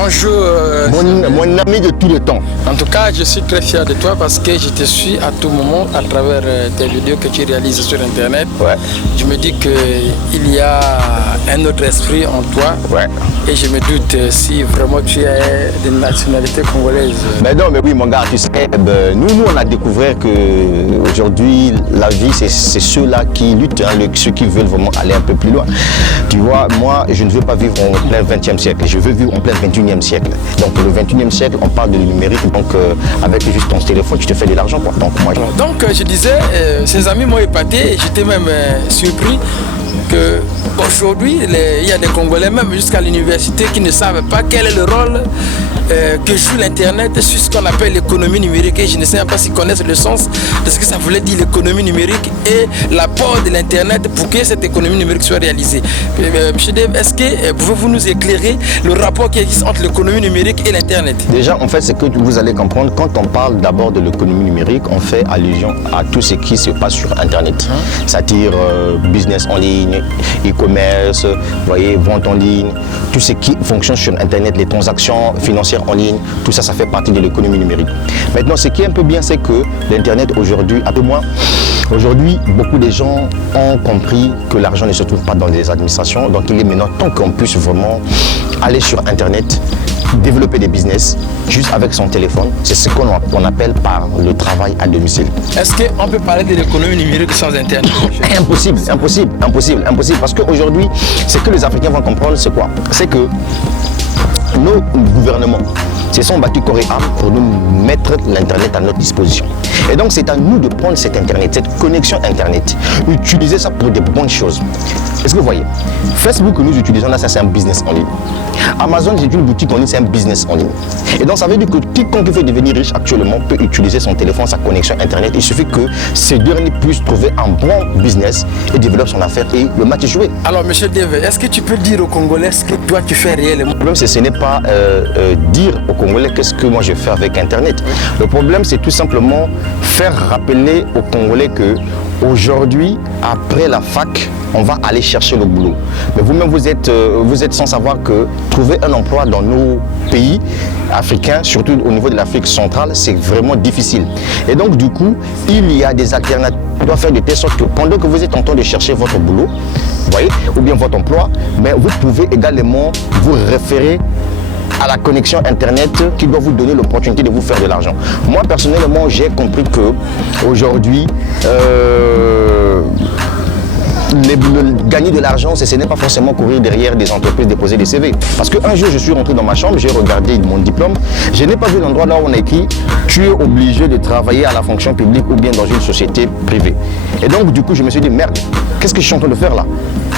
Bonjour. Mon ami de tout le temps. En tout cas, je suis très fier de toi parce que je te suis à tout moment à travers tes vidéos que tu réalises sur Internet. Ouais. Je me dis qu'il y a un autre esprit en toi. Ouais. Et je me doute si vraiment tu es de nationalité congolaise. Mais non, mais oui, mon gars, tu sais, nous, on a découvert qu'aujourd'hui, la vie, c'est ceux-là qui luttent, hein, ceux qui veulent vraiment aller un peu plus loin. Tu vois, moi, je ne veux pas vivre en plein 20e siècle, je veux vivre en plein 21e siècle. Donc, le 21e siècle, on parle de numérique, donc avec juste ton téléphone, tu te fais de l'argent, quoi. Donc, moi, je disais, ces amis m'ont épaté et j'étais même surpris qu'aujourd'hui, il y a des Congolais, même jusqu'à l'université, qui ne savent pas quel est le rôle que joue l'Internet sur ce qu'on appelle l'économie numérique. Et je ne sais pas s'ils connaissent le sens de ce que ça voulait dire l'économie numérique et l'apport de l'Internet pour que cette économie numérique soit réalisée. Monsieur Dave, est-ce que pouvez-vous nous éclairer le rapport qui existe entre l'économie numérique et l'Internet? Déjà, en fait, c'est que vous allez comprendre, quand on parle d'abord de l'économie numérique, on fait allusion à tout ce qui se passe sur Internet. C'est-à-dire business en ligne, e-commerce, voyez, vente en ligne, tout ce qui fonctionne sur Internet, les transactions financières en ligne, tout ça, ça fait partie de l'économie numérique. Maintenant, ce qui est un peu bien, c'est que l'Internet aujourd'hui, un peu moins, aujourd'hui, beaucoup de gens ont compris que l'argent ne se trouve pas dans les administrations, donc il est maintenant temps qu'on puisse vraiment aller sur Internet, développer des business juste avec son téléphone. C'est ce qu'on appelle par le travail à domicile. Est-ce qu'on peut parler de l'économie numérique sans Internet? Impossible, impossible, impossible, impossible. Parce qu'aujourd'hui, ce que les Africains vont comprendre, c'est quoi? C'est que nos gouvernements se sont battus corps et âme pour nous mettre l'Internet à notre disposition. Et donc, c'est à nous de prendre cet Internet, cette connexion Internet, utiliser ça pour des bonnes choses. Est-ce que vous voyez? Facebook que nous utilisons là, ça c'est un business en ligne. Amazon, c'est une boutique en ligne, c'est un business en ligne. Et donc, ça veut dire que quiconque veut devenir riche actuellement peut utiliser son téléphone, sa connexion Internet. Il suffit que ce dernier puisse trouver un bon business et développer son affaire et le match est joué. Alors, monsieur Dave, est-ce que tu peux dire aux Congolais ce que toi tu fais réellement? Le problème, ce n'est pas dire aux Congolais qu'est-ce que moi je fais avec Internet. Le problème, c'est tout simplement faire rappeler aux Congolais que aujourd'hui, après la fac, on va aller chercher le boulot. Mais vous-même, vous êtes sans savoir que trouver un emploi dans nos pays africains, surtout au niveau de l'Afrique centrale, c'est vraiment difficile. Et donc, du coup, il y a des alternatives. On doit faire de telle sorte que pendant que vous êtes en train de chercher votre boulot, vous voyez, ou bien votre emploi, mais vous pouvez également vous référer à la connexion Internet qui doit vous donner l'opportunité de vous faire de l'argent. Moi, personnellement, j'ai compris que aujourd'hui, gagner de l'argent, ce n'est pas forcément courir derrière des entreprises, déposer des CV. Parce qu'un jour, je suis rentré dans ma chambre, j'ai regardé mon diplôme, je n'ai pas vu l'endroit là où on a écrit « Tu es obligé de travailler à la fonction publique ou bien dans une société privée ». Et donc, du coup, je me suis dit « Merde, qu'est-ce que je suis en train de faire là ?»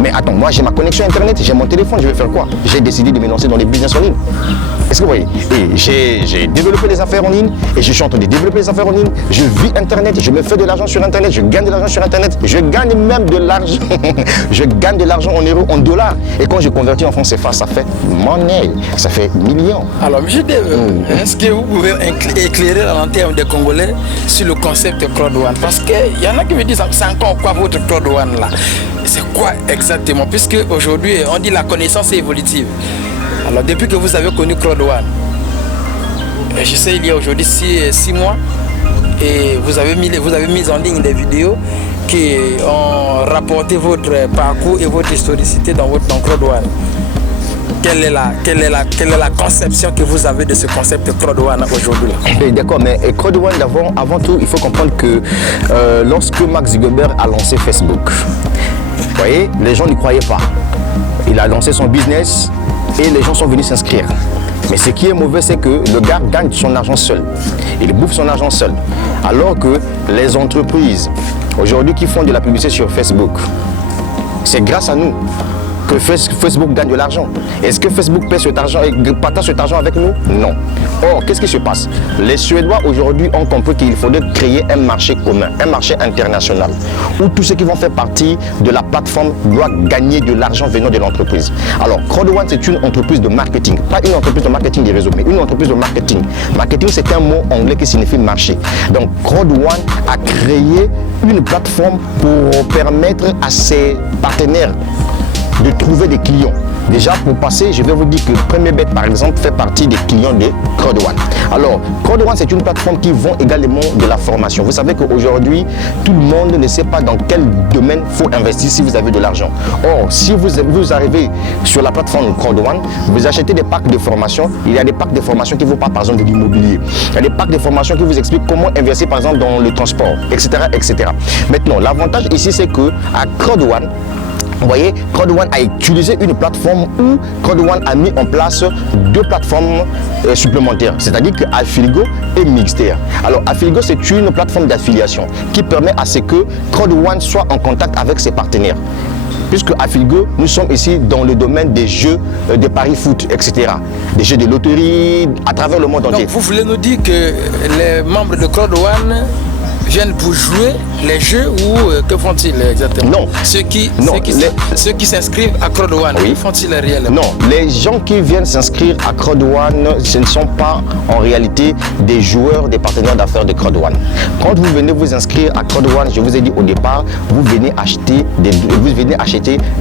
Mais attends, moi j'ai ma connexion Internet, j'ai mon téléphone, je vais faire quoi? J'ai décidé de me lancer dans les business en ligne. Est-ce que vous voyez? Et j'ai développé les affaires en ligne et je suis en train de développer les affaires en ligne. Je vis Internet, je me fais de l'argent sur Internet, je gagne de l'argent sur Internet, je gagne même de l'argent. Je gagne de l'argent en euros, en dollars. Et quand je convertis en francs CFA, ça fait monnaie, ça fait millions. Alors, M. Dave, est-ce que vous pouvez éclairer la lanterne des Congolais sur le concept Crowd-One? Parce qu'il y en a qui me disent, c'est encore quoi votre Crowd-One là? C'est quoi exactement? Puisque aujourd'hui, on dit la connaissance est évolutive. Alors, depuis que vous avez connu Crowd-One, je sais, il y a aujourd'hui 6 mois, et vous avez mis en ligne des vidéos qui ont rapporté votre parcours et votre historicité dans Crowd-One. Quelle est la conception que vous avez de ce concept Crowd-One aujourd'hui? D'accord, mais Crowd-One, avant tout, il faut comprendre que lorsque Mark Zuckerberg a lancé Facebook, vous voyez, les gens n'y croyaient pas. Il a lancé son business et les gens sont venus s'inscrire. Mais ce qui est mauvais, c'est que le gars gagne son argent seul. Il bouffe son argent seul. Alors que les entreprises, aujourd'hui, qui font de la publicité sur Facebook, c'est grâce à nous que Facebook gagne de l'argent. Est-ce que Facebook paie cet argent et partage cet argent avec nous? Non. Or, qu'est-ce qui se passe? Les Suédois aujourd'hui ont compris qu'il faudrait créer un marché commun, un marché international, où tous ceux qui vont faire partie de la plateforme doivent gagner de l'argent venant de l'entreprise. Alors, Crowd-One, c'est une entreprise de marketing, pas une entreprise de marketing des réseaux, mais une entreprise de marketing. Marketing, c'est un mot anglais qui signifie marché. Donc, Crowd-One a créé une plateforme pour permettre à ses partenaires de trouver des clients, Déjà, pour passer, je vais vous dire que Premier Bet, par exemple, fait partie des clients de CrowdOne. Alors, CrowdOne, c'est une plateforme qui vend également de la formation. Vous savez qu'aujourd'hui, tout le monde ne sait pas dans quel domaine il faut investir si vous avez de l'argent. Or, si vous arrivez sur la plateforme CrowdOne, vous achetez des packs de formation. Il y a des packs de formation qui vous parlent, par exemple, de l'immobilier. Il y a des packs de formation qui vous expliquent comment investir, par exemple, dans le transport, etc., etc. Maintenant, l'avantage ici, c'est que à CrowdOne, vous voyez, CrowdOne a utilisé une plateforme où CrowdOne a mis en place deux plateformes supplémentaires, c'est-à-dire que Affiligo et Mixter. Alors, Affiligo, c'est une plateforme d'affiliation qui permet à ce que CrowdOne soit en contact avec ses partenaires. Puisque Affiligo, nous sommes ici dans le domaine des jeux de paris foot, etc. Des jeux de loterie à travers le monde entier. Donc, vous voulez nous dire que les membres de CrowdOne viennent pour jouer les jeux ou que font-ils exactement? Non. Ceux qui s'inscrivent à CrowdOne, oui. que font-ils réellement? Non, les gens qui viennent s'inscrire à CrowdOne, ce ne sont pas en réalité des joueurs, des partenaires d'affaires de CrowdOne. Quand vous venez vous inscrire à CrowdOne, je vous ai dit au départ, vous venez acheter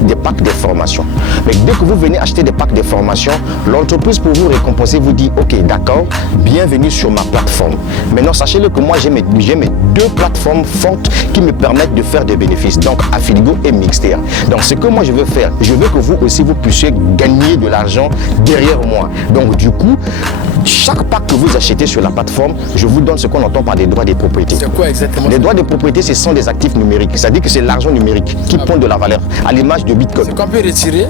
des packs de formation. Mais dès que vous venez acheter des packs de formation, l'entreprise pour vous récompenser vous dit ok, d'accord, bienvenue sur ma plateforme. Maintenant, sachez-le que moi j'ai mes deux plateformes fortes qui me permettent de faire des bénéfices, donc Affiligo et Mixter. Donc ce que moi je veux faire, je veux que vous aussi vous puissiez gagner de l'argent derrière moi. Donc du coup, chaque pack que vous achetez sur la plateforme, je vous donne ce qu'on entend par des droits de propriété. C'est quoi exactement? Les droits de propriété, ce sont des actifs numériques, c'est-à-dire que c'est l'argent numérique qui prend de la valeur, à l'image de Bitcoin. C'est qu'on peut retirer?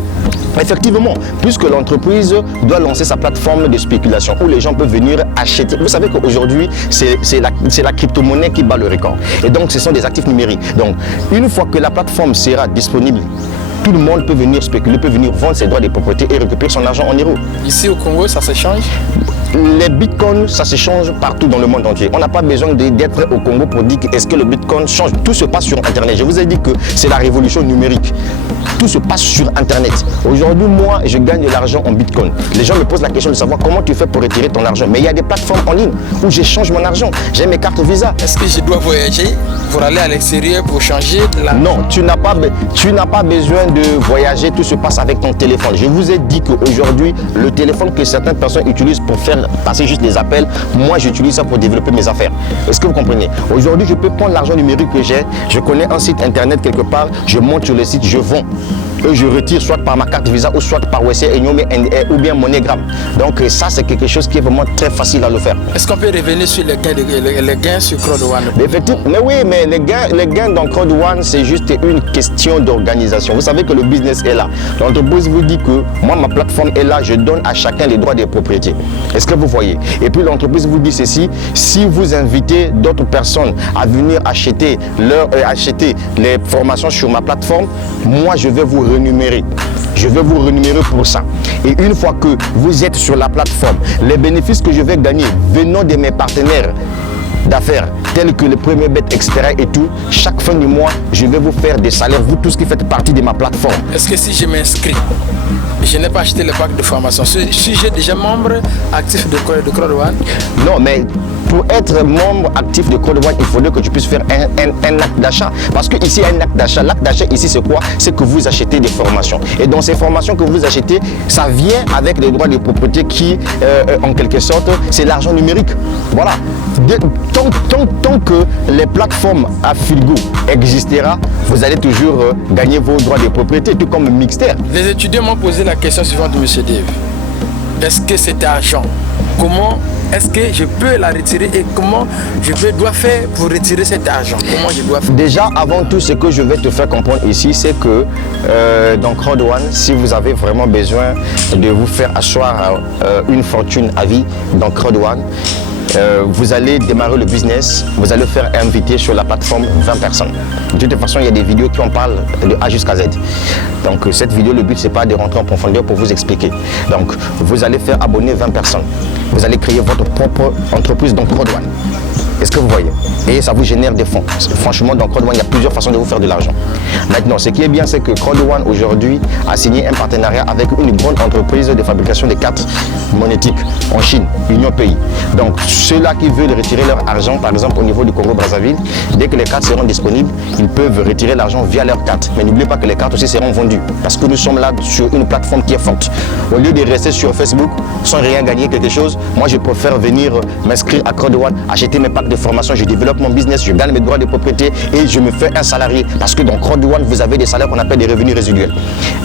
Effectivement, puisque l'entreprise doit lancer sa plateforme de spéculation où les gens peuvent venir acheter. Vous savez qu'aujourd'hui, c'est la crypto-monnaie qui bat le record. Et donc, ce sont des actifs numériques. Donc, une fois que la plateforme sera disponible, tout le monde peut venir spéculer, peut venir vendre ses droits de propriété et récupérer son argent en euros. Ici au Congo, ça se change? Les bitcoins, ça se change partout dans le monde entier. On n'a pas besoin d'être au Congo pour dire est-ce que le bitcoin change. Tout se passe sur Internet. Je vous ai dit que c'est la révolution numérique. Tout se passe sur Internet. Aujourd'hui, moi, je gagne de l'argent en bitcoin. Les gens me posent la question de savoir comment tu fais pour retirer ton argent. Mais il y a des plateformes en ligne où j'échange mon argent. J'ai mes cartes Visa. Est-ce que je dois voyager pour aller à l'extérieur pour changer de l'argent? Non, tu n'as pas besoin de voyager. Tout se passe avec ton téléphone. Je vous ai dit qu'aujourd'hui, le téléphone que certaines personnes utilisent pour faire passer juste des appels, moi j'utilise ça pour développer mes affaires. Est-ce que vous comprenez? Aujourd'hui, je peux prendre l'argent numérique que j'ai, je connais un site internet quelque part, je monte sur le site, je vends. Et je retire soit par ma carte Visa ou soit par Western Union ou bien MoneyGram. Donc ça, c'est quelque chose qui est vraiment très facile à le faire. Est-ce qu'on peut revenir sur les gains sur CrowdOne? Effectivement, mais oui, mais les gains dans CrowdOne, c'est juste une question d'organisation. Vous savez que le business est là. L'entreprise vous dit que moi, ma plateforme est là, je donne à chacun les droits de propriété. Est-ce que vous voyez? Et puis l'entreprise vous dit ceci, si vous invitez d'autres personnes à venir acheter les formations sur ma plateforme, moi, je vais vous rémunérer. Je vais vous rémunérer pour ça. Et une fois que vous êtes sur la plateforme, les bénéfices que je vais gagner venant de mes partenaires d'affaires tels que le Premier Bet, etc. et tout, chaque fin du mois, je vais vous faire des salaires, vous tous qui faites partie de ma plateforme. Est-ce que si je m'inscris, je n'ai pas acheté le pack de formation, si j'ai déjà membre actif de CrowdOne? Non, mais pour être membre actif de CrowdOne, il faudrait que tu puisses faire un acte d'achat. Parce que ici, un acte d'achat. L'acte d'achat ici, c'est quoi? C'est que vous achetez des formations. Et dans ces formations que vous achetez, ça vient avec les droits de propriété qui, en quelque sorte, c'est l'argent numérique. Voilà. Tant que les plateformes Affiligo existera, vous allez toujours gagner vos droits de propriété, tout comme Mixter. Les étudiants m'ont posé la question suivante de M. Dave. Est-ce que cet argent, comment est-ce que je peux la retirer et comment je dois faire pour retirer cet argent? Comment je dois faire? Déjà, avant tout, ce que je vais te faire comprendre ici, c'est que dans CrowdOne, si vous avez vraiment besoin de vous faire asseoir une fortune à vie dans CrowdOne, vous allez démarrer le business, vous allez faire inviter sur la plateforme 20 personnes. De toute façon, il y a des vidéos qui en parlent de A jusqu'à Z. Donc cette vidéo, le but, c'est pas de rentrer en profondeur pour vous expliquer. Donc vous allez faire abonner 20 personnes. Vous allez créer votre propre entreprise dans CrowdOne. Est-ce que vous voyez? Et ça vous génère des fonds. Franchement, dans Crowd One, il y a plusieurs façons de vous faire de l'argent. Maintenant, ce qui est bien, c'est que Crowd One aujourd'hui a signé un partenariat avec une grande entreprise de fabrication de cartes monétiques en Chine, Union Pays. Donc, ceux-là qui veulent retirer leur argent, par exemple au niveau du Congo-Brazzaville, dès que les cartes seront disponibles, ils peuvent retirer l'argent via leurs cartes. Mais n'oubliez pas que les cartes aussi seront vendues parce que nous sommes là sur une plateforme qui est forte. Au lieu de rester sur Facebook sans rien gagner quelque chose, moi je préfère venir m'inscrire à Crowd One, acheter mes packs de formation, je développe mon business, je gagne mes droits de propriété et je me fais un salarié. Parce que dans Crowd One, vous avez des salaires qu'on appelle des revenus résiduels.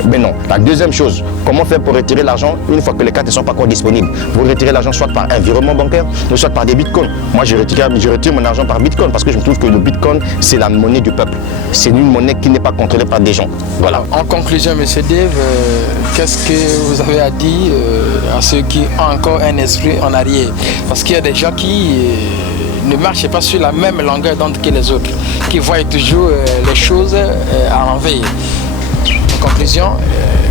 Mais non, la deuxième chose, comment faire pour retirer l'argent une fois que les cartes ne sont pas encore disponibles? Vous retirez l'argent soit par un virement bancaire, ou soit par des bitcoins. Moi je retire mon argent par bitcoin parce que je trouve que le bitcoin c'est la monnaie du peuple. C'est une monnaie qui n'est pas contrôlée par des gens. Voilà. En conclusion, M. Dave, qu'est-ce que vous avez à dire à ceux qui ont encore un esprit en arrière? Parce qu'il y a des gens qui ne marchent pas sur la même longueur d'onde que les autres, qui voient toujours les choses à l'envers. En conclusion,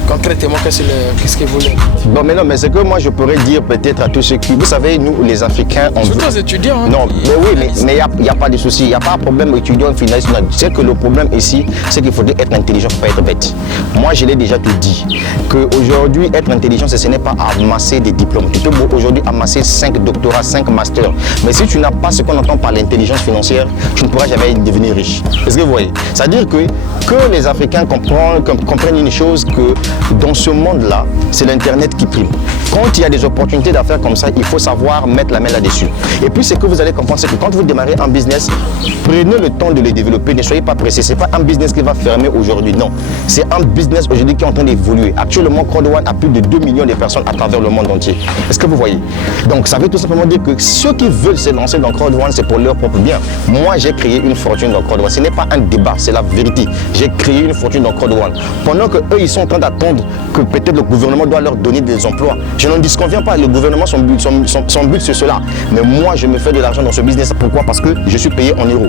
concrètement, qu'est-ce que vous voulez? Bon, mais non, mais c'est que moi je pourrais dire peut-être à tous ceux qui... Vous savez, nous les Africains... Surtout aux étudiants. Hein, non, mais oui, mais il n'y a pas de souci. Il n'y a pas de problème étudiant finaliste. C'est que le problème ici, c'est qu'il faudrait être intelligent pour ne pas être bête. Moi, je l'ai déjà tout dit. Qu'aujourd'hui, être intelligent, ce n'est pas amasser des diplômes. Tu peux aujourd'hui amasser 5 doctorats, 5 masters. Mais si tu n'as pas ce qu'on entend par l'intelligence financière, tu ne pourras jamais devenir riche. Est-ce que vous voyez? C'est-à-dire que les Africains comprennent une chose, que dans ce monde-là, c'est l'Internet qui prime. Quand il y a des opportunités d'affaires comme ça, il faut savoir mettre la main là-dessus. Et puis, ce que vous allez comprendre, c'est que quand vous démarrez un business, prenez le temps de le développer. Ne soyez pas pressé. Ce n'est pas un business qui va fermer aujourd'hui. Non. C'est un business aujourd'hui qui est en train d'évoluer. Actuellement, Crowd One a plus de 2 millions de personnes à travers le monde entier. Est-ce que vous voyez? Donc, ça veut tout simplement dire que ceux qui veulent se lancer dans Crowd One, c'est pour leur propre bien. Moi, j'ai créé une fortune dans Crowd One. Ce n'est pas un débat, c'est la vérité. J'ai créé une fortune dans Crowd One. Pendant que eux, ils sont en train d'attendre que peut-être le gouvernement doit leur donner des emplois. Je n'en disconviens pas. Le gouvernement, son but, c'est cela. Mais moi, je me fais de l'argent dans ce business. Pourquoi? Parce que je suis payé en euros.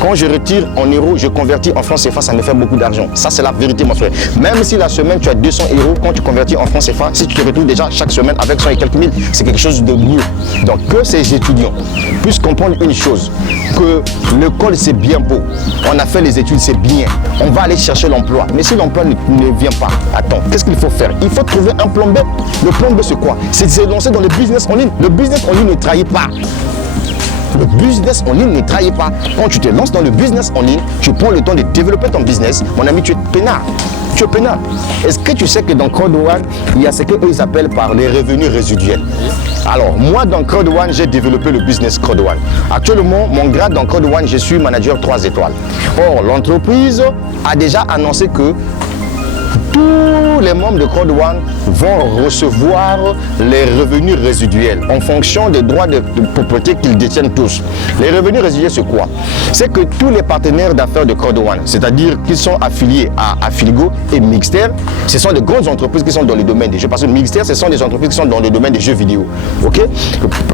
Quand je retire en euros, je convertis en francs CFA, ça me fait beaucoup d'argent. Ça, c'est la vérité, mon frère. Même si la semaine, tu as 200 euros, quand tu convertis en francs CFA, si tu te retrouves déjà chaque semaine avec 100 et quelques mille, c'est quelque chose de mieux. Donc, que ces étudiants puissent comprendre une chose, que l'école, c'est bien beau. On a fait les études, c'est bien. On va aller chercher l'emploi. Mais si l'emploi ne vient pas, attends, qu'est-ce qu'il faut faire? Il faut trouver un plan B. Le plan B, c'est quoi? C'est de se lancer dans le business en ligne. Le business en ligne ne trahit pas. Le business en ligne ne trahit pas. Quand tu te lances dans le business en ligne, tu prends le temps de développer ton business. Mon ami, tu es peinard. Tu es peinard. Est-ce que tu sais que dans Crowd One, il y a ce qu'ils appellent par les revenus résiduels? Alors, moi, dans Crowd One, j'ai développé le business Crowd One. Actuellement, mon grade dans Crowd One, je suis manager 3 étoiles. Or, l'entreprise a déjà annoncé que tous les membres de Crowd One vont recevoir les revenus résiduels en fonction des droits de propriété qu'ils détiennent tous. Les revenus résiduels, c'est quoi? C'est que tous les partenaires d'affaires de Crowd One, c'est-à-dire qu'ils sont affiliés à Affiligo et Mixter, ce sont de grandes entreprises qui sont dans le domaine des jeux. Parce que Mixter, ce sont des entreprises qui sont dans le domaine des jeux vidéo, ok,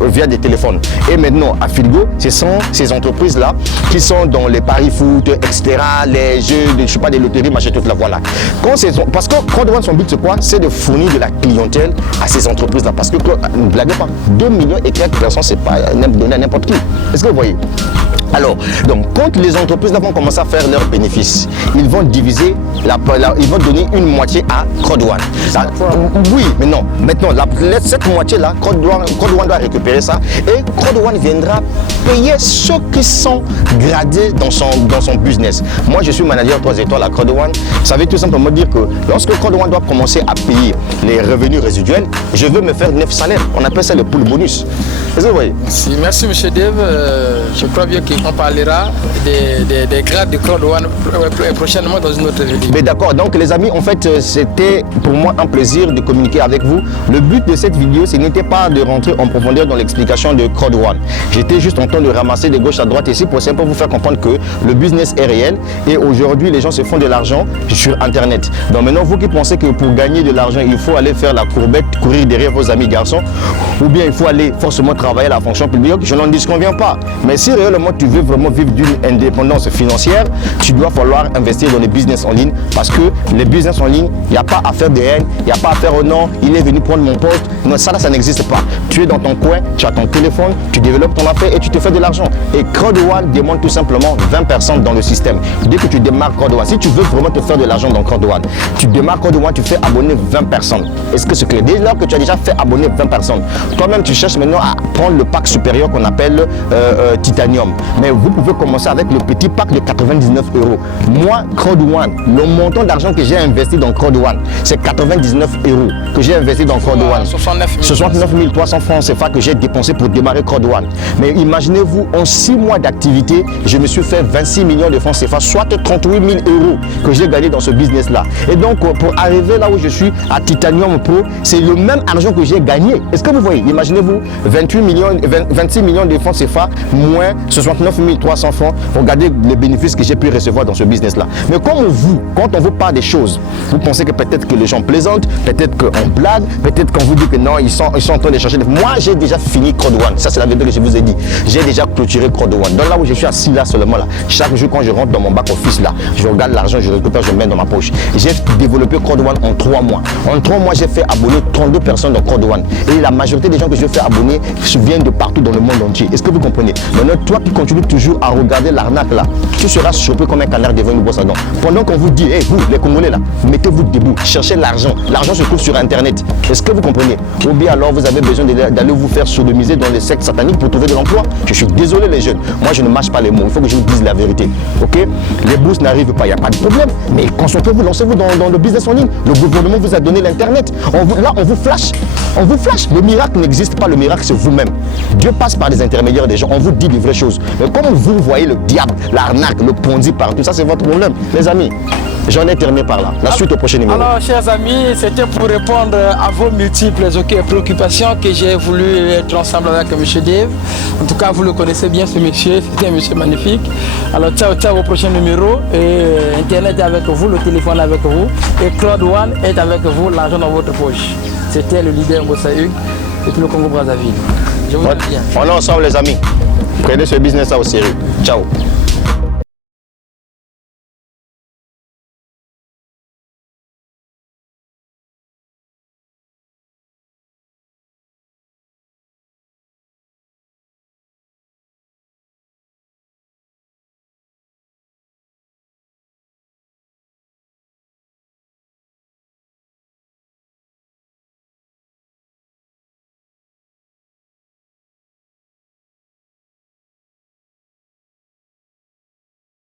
via des téléphones. Et maintenant, Affiligo, ce sont ces entreprises-là qui sont dans les paris foot, etc., les jeux, je sais pas, des loteries, machin, tout là, voilà. Parce que Crowd One, son but, c'est quoi? C'est de fournir de la clientèle à ces entreprises-là. Parce que, ne blaguez pas, 2 millions et quelques personnes, c'est pas donné à n'importe qui. Est-ce que vous voyez? Alors, donc, quand les entreprises là vont commencer à faire leurs bénéfices, ils vont diviser, ils vont donner une moitié à Crowd One. Oui, mais non. Maintenant, cette moitié-là, Crowd One doit récupérer ça et Crowd One viendra payer ceux qui sont gradés dans son business. Moi, je suis manager 3 étoiles à Crowd One. Ça veut tout simplement dire que lorsque Crowd One doit commencer à payer les revenus résiduels, je veux me faire 9 salaires. On appelle ça le pool bonus. Est-ce que vous voyez? Merci, M. Dave. Je crois bien qu'on parlera des grades de Crowd One prochainement dans une autre vidéo. Mais d'accord, donc les amis, en fait, c'était pour moi un plaisir de communiquer avec vous. Le but de cette vidéo, ce n'était pas de rentrer en profondeur dans l'explication de Crowd One. J'étais juste en train de ramasser de gauche à droite ici pour simplement vous faire comprendre que le business est réel et aujourd'hui, les gens se font de l'argent sur Internet. Donc maintenant, vous qui pensez que pour gagner de l'argent, il faut aller faire la courbette, courir derrière vos amis garçons, ou bien il faut aller forcément travailler à la fonction publique, je n'en disconviens pas. Mais si réellement tu veux vraiment vivre d'une indépendance financière, tu dois falloir investir dans les business en ligne parce que les business en ligne, il n'y a pas à faire de haine, il n'y a pas à faire oh non, il est venu prendre mon poste. Non, ça n'existe pas. Tu es dans ton coin, tu as ton téléphone, tu développes ton affaire et tu te fais de l'argent. Et Crowd One demande tout simplement 20 personnes dans le système. Dès que tu démarres Crowd One, si tu veux vraiment te faire de l'argent dans Crowd One, tu démarres Crowd One, tu fais abonner 20 personnes. Est-ce que c'est clair? Dès lors que tu as déjà fait abonner 20 personnes, toi-même tu cherches maintenant à prendre le pack supérieur qu'on appelle Titanium. Mais vous pouvez commencer avec le petit pack de 99 €. Moi, Crowd One, le montant d'argent que j'ai investi dans Crowd One, c'est 99 € que j'ai investi dans Crowd One. 69 300 francs CFA que j'ai dépensé pour démarrer Crowd One. Mais imaginez-vous, en 6 mois d'activité, je me suis fait 26 millions de francs CFA, soit 38 000 € que j'ai gagné dans ce business-là. Et donc, pour arriver là où je suis, à Titanium Pro, c'est le même argent que j'ai gagné. Est-ce que vous voyez? Imaginez-vous, 26 millions de francs CFA, moins 69 300 francs. Regardez les bénéfices que j'ai pu recevoir dans ce business-là. Mais comme vous, quand on vous parle des choses, vous pensez que peut-être que les gens plaisantent, peut-être qu'on blague, peut-être qu'on vous dit que non, ils sont en train de chercher. Moi, j'ai déjà fini Crowd One. Ça, c'est la vérité que je vous ai dit. J'ai déjà clôturé Crowd One. Donc là où je suis assis là seulement là, chaque jour quand je rentre dans mon back office là, je regarde l'argent, je récupère, je mets dans ma poche. J'ai développé Crowd One en 3 mois. En 3 mois, j'ai fait abonner 32 personnes dans Crowd One. Et la majorité des gens que je fais abonner viennent de partout dans le monde entier. Est-ce que vous comprenez? Maintenant, toi qui continues toujours à regarder l'arnaque là, tu seras chopé comme un canard devant une brosse à dents. Pendant qu'on vous dit, hey, vous, les Congolais là, mettez-vous debout, cherchez l'argent. L'argent se trouve sur Internet. Est-ce que vous comprenez? Ou bien alors vous avez besoin d'aller vous faire sodomiser dans les sectes sataniques pour trouver de l'emploi? Je suis désolé les jeunes. Moi, je ne mâche pas les mots. Il faut que je vous dise la vérité. Ok? Les bourses n'arrivent pas, il n'y a pas de problème. Mais concentrez-vous, lancez-vous dans le business en ligne. Le gouvernement vous a donné l'Internet. Là, on vous flash. On vous flash. Le miracle n'existe pas. Le miracle, c'est vous-même. Dieu passe par les intermédiaires des gens. On vous dit des vraies choses. Mais comme vous voyez le diable, l'arnaque, le ponzi partout, ça, c'est votre problème. Les amis, j'en ai terminé par là. La suite au prochain numéro. Alors, chers amis, c'était pour répondre à vos multiples préoccupations que j'ai voulu être ensemble avec M. Dave. En tout cas, vous le connaissez bien, ce monsieur. C'était un monsieur magnifique. Alors, ciao, ciao au prochain numéro. Et Internet est avec vous, le téléphone est avec vous. Et Crowd One est avec vous, l'argent dans votre poche. C'était le leader Mbossa Hugues depuis le Congo-Brazzaville. Je vous aime bien. On est ensemble, les amis. Prenez ce business-là au sérieux. Ciao.